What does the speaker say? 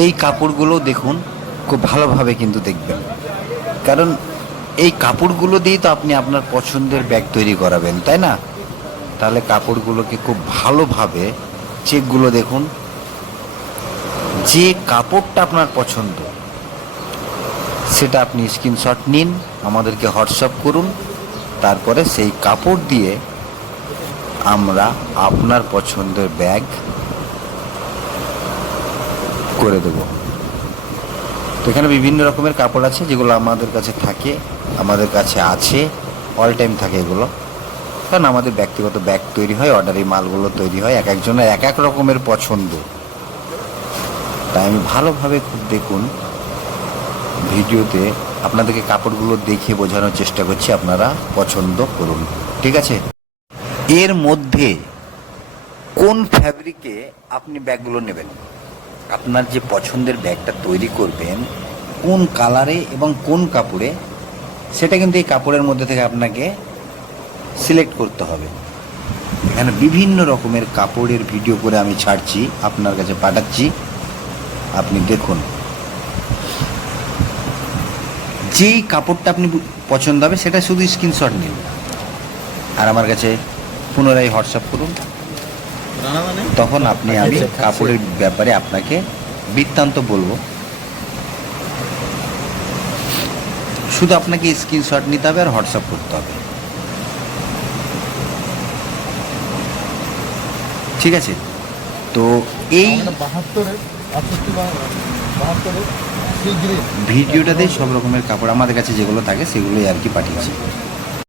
এই কাপড়গুলো দেখুন, খুব ভালোভাবে কিন্তু দেখবেন, কারণ এই কাপড়গুলো দিয়েই তো আপনি আপনার পছন্দের ব্যাগ তৈরি করাবেন, তাই না? তাহলে কাপড়গুলোকে খুব ভালোভাবে চেকগুলো দেখুন, যে কাপড়টা আপনার পছন্দ সেটা আপনি স্ক্রিনশট নিন, আমাদেরকে হোয়াটসঅ্যাপ করুন, তারপরে সেই কাপড় দিয়ে আমরা আপনার পছন্দের ব্যাগ করে দেব। তো এখানে বিভিন্ন রকমের কাপড় আছে যেগুলো আমাদের কাছে থাকে, আমাদের কাছে আছে, অল টাইম থাকে এগুলো, কারণ আমাদের ব্যক্তিগত ব্যাগ তৈরি হয়, অর্ডারি মালগুলো তৈরি হয়, এক একজনের এক এক রকমের পছন্দ। তাই আমি ভালোভাবে খুব দেখুন, ভিডিওতে আপনাদেরকে কাপড়গুলো দেখে বোঝানোর চেষ্টা করছি, আপনারা পছন্দ করুন, ঠিক আছে? এর মধ্যে কোন ফ্যাব্রিকে আপনি ব্যাগগুলো নেবেন, আপনার যে পছন্দের ব্যাগটা তৈরি করবেন কোন কালারে এবং কোন কাপড়ে, সেটা কিন্তু এই কাপড়ের মধ্যে থেকে আপনাকে সিলেক্ট করতে হবে। এখানে বিভিন্ন রকমের কাপড়ের ভিডিও করে আমি ছাড়ছি, আপনার কাছে পাঠাচ্ছি, আপনি দেখুন। যেই কাপড়টা আপনি পছন্দ হবে সেটা শুধু স্ক্রিনশট নিন আর আমার কাছে পুনরায় হোয়াটসঅ্যাপ করুন, তখন আমি কাপড়ের ব্যাপারে আপনাকে বৃত্তান্ত বলবো। শুধু আপনাকে স্ক্রিনশট নিতে হবে আর হোয়াটসঅ্যাপ করতে হবে, ঠিক আছে? তো এই ভিডিওটাতে সব রকমের কাপড় আমাদের কাছে যেগুলো থাকে সেগুলোই আর কি পাঠিয়েছি।